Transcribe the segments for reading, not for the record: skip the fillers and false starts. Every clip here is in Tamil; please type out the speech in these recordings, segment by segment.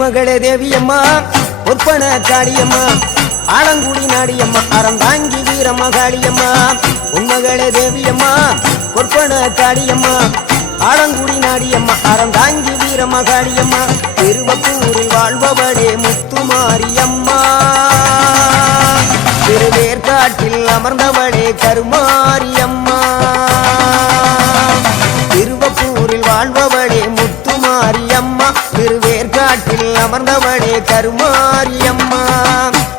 பொன்மகளே தேவியம்மா பொற்பன காளியம்மா ஆலங்குடி நாடியம்மா அறந்தாங்கி வீரமகாளியம்மா பொன்மகளே தேவியம்மா பொற்பன காளியம்மா ஆலங்குடி நாடியம்மா அறந்தாங்கி வீரமகாளியம்மா திருவப்பூரில் வாழ்பவளே முத்துமாரியம்மா திருவேற்காட்டில் அமர்ந்தவளே கருமாரியம்மா திருவப்பூரில் வாழ்பவளே முத்துமாரியம்மா திருவேற்காட்டில் அமர்ந்தவளே கருமாரியம்மா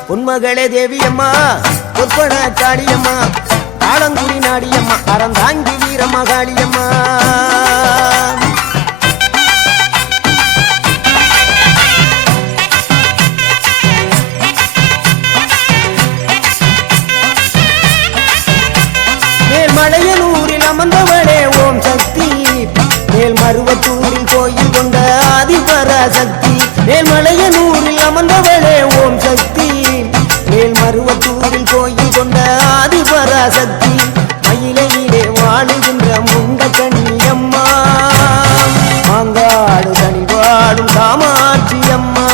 பொன்மகளே தேவியம்மா பொற்பன காளியம்மா ஆலங்குடி நாடியம்மா அறந்தாங்கி வீரமகாளியம்மா மேல்மலையனூரில் அமர்ந்தவளே ஓம் சக்தி மேல்மருவத்தூரில் கோயில் கொண்ட ஆதிபராசக்தி மேல்மலையனூரில் அமர்ந்தவளே ஓம் சக்தி மேல்மருவத்தூரில் கோயில் கொண்ட ஆதிபராசக்தி மயிலையிலே வாழுகின்ற முண்ட கண்ணியம்மா மாங்காடு தனி வாழும் காமாட்சியம்மா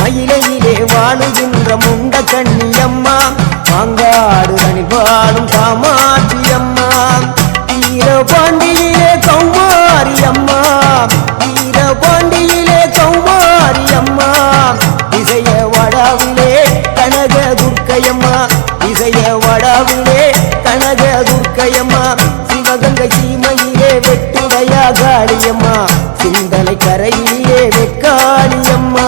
மயிலையிலே வாழுகின்ற முண்ட கண்ணியம்மா மாங்காடு தனி வாழும் காமாட்சியம்மா வீரபாண்டியிலே கௌமாரியம்மா வீரபாண்டியிலே கௌமாரியம்மா இசைய வடாவிலே கனக துர்க்கையம்மா இசைய வடாவிலே கனக துர்க்கையம்மா சிவகங்கை சீமையிலே வெட்டுடையா காளியம்மா சிந்தனை கரையிலே வெக்காளியம்மா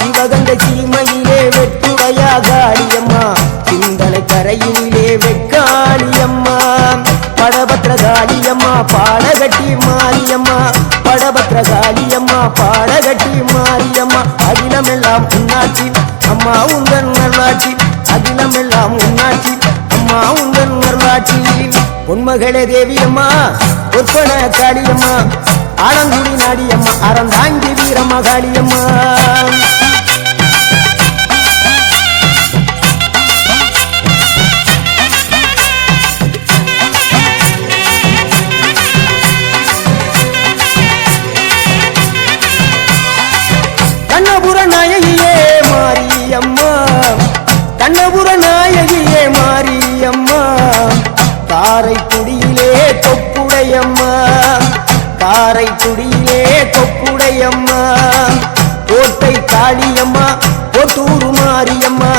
சிவகங்கை சீமையிலே வெட்டுடையா காளியம்மா சிந்தனை கரையிலே வெக்காளியம்மா படபத்ரகாளியம்மா பாடகட்டி மாரியம்மா படபத்ரகாளியம்மா பாடகட்டி மாரியம்மா அகிலமெல்லாம் உன்னாட்சி அம்மா உந்தன் நல்லாட்சி அகிலமெல்லாம் உன்னாட்சி அம்மா உந்தன் நல்லாட்சி பொன்மகளே தேவியம்மா பொற்பன காளியம்மா ஆலங்குடி நாடியம்மா அறந்தாங்கி வீரமகாளியம்மா கண்ணபுர நாயகியே மாரியம்மா கண்ணபுர நாயகியே மாரியம்மா காரைக்குடியிலே கொப்புடையம்மா காரைக்குடியிலே கொப்புடையம்மா கோட்டை காளியம்மா கோட்டூரு மாரியம்மா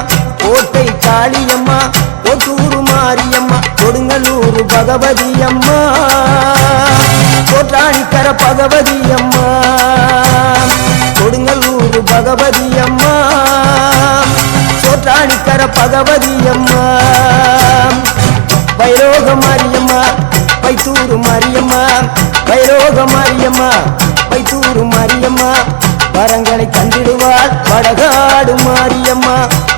கோட்டை காளியம்மா கோட்டூரு மாரியம்மா கொடுங்கல்லூர் பகவதியம்மா கோட்டாணிக்கர பகவதியம்மா கொடுங்கல்லூர் பகவதியம்மா சோற்றாணிக்கர பகவதியம்மா வைரோக மாரியம்மா வைத்தூரு மாரியம்மா வைரோக மாரியம்மா வைத்தூரு மாரியம்மா வரங்களை கண்டிடுவாள் வடகாடு மாரியம்மா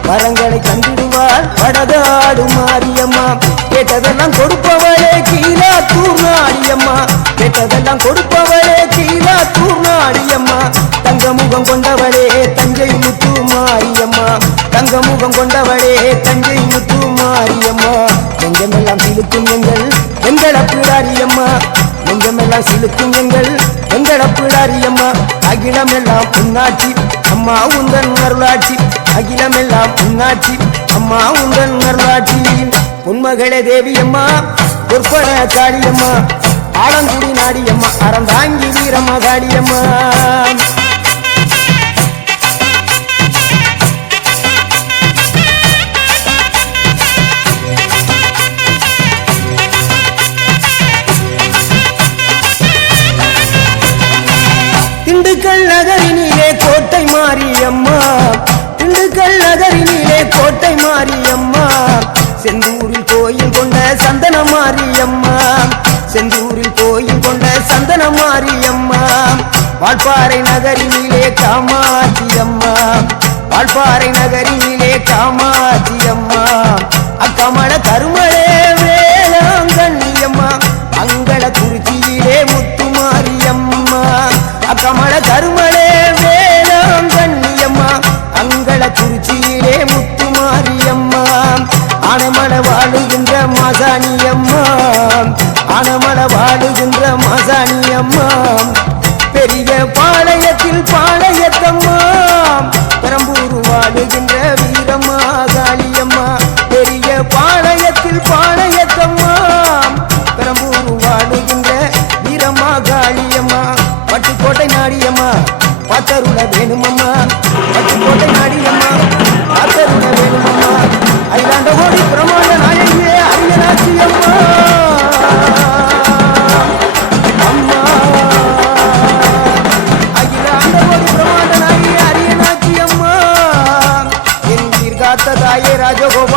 வரங்களை கண்டிடுவாள் வடகாடு மாரியம்மா கேட்டதெல்லாம் கொடுப்பவளே கீழாத்தூர் நாடியம்மா கேட்டதெல்லாம் கொடுப்பவளே கீழாத்தூர் நாடியம்மா தங்கமுகம் கொண்டவளே தஞ்சை முத்து மாரியம்மா தங்கமுகம் கொண்டவளே தஞ்சை முத்து மாரியம்மா நெஞ்சமெல்லாம் சிலுக்கும் எங்களப்பிடாரியம்மா நெஞ்சமெல்லாம் சிலுக்கும் எங்களப்பிடாரியம்மா அகிலமெல்லாம் உன்னாட்சி அம்மா உந்தன் அருளாட்சி அகிலமெல்லாம் உன்னாட்சி அம்மா உந்தன் அருளாட்சி பொன்மகளே தேவியம்மா பொற்பன காளியம்மா ஆலங்குடி நாடியம்மா அறந்தாங்கி வீரமகாளியம்மா திண்டுக்கல் நகரினிலே கோட்டை மாரியம்மா திண்டுக்கல் நகரினிலே கோட்டை மாரியம்மா செந்தூரில் கோயில் கொண்ட சந்தன மாரியம்மா செந்தூரில் கோயில் கொண்ட சந்தன மாரியம்மா வால்பாறை நகரினிலே காமாட்சியம்மா வால்பாறை நகரினிலே காமாட்சியம்மா அக்கமல கருமளே வேளாங்கண்ணியம்மா அங்கள குறிச்சியிலே முத்துமாரியம்மா அக்கமல கருமளே வேளாங்கண்ணியம்மா அங்கள குறிச்சியிலே முத்துமாரியம்மா ஆனமல வாழுகின்ற மாசாணியம்மா ஆனமல வாழுகின்ற மாசாணியம்மா பெரிய பாளைய பாத்தருள வேணுமம்மா பட்டுக்கோட்டை நாடியம்மா பாத்தருள வேணுமம்மா அகிலாண்ட கோடி பிரமாண்ட நாயகியே அரியனாட்சி அம்மா அம்மா அகிலாண்ட கோடி பிரமாண்ட நாயகியே அரியனாட்சி அம்மா என் உயிர் காத்த தாயே ராஜகோபால்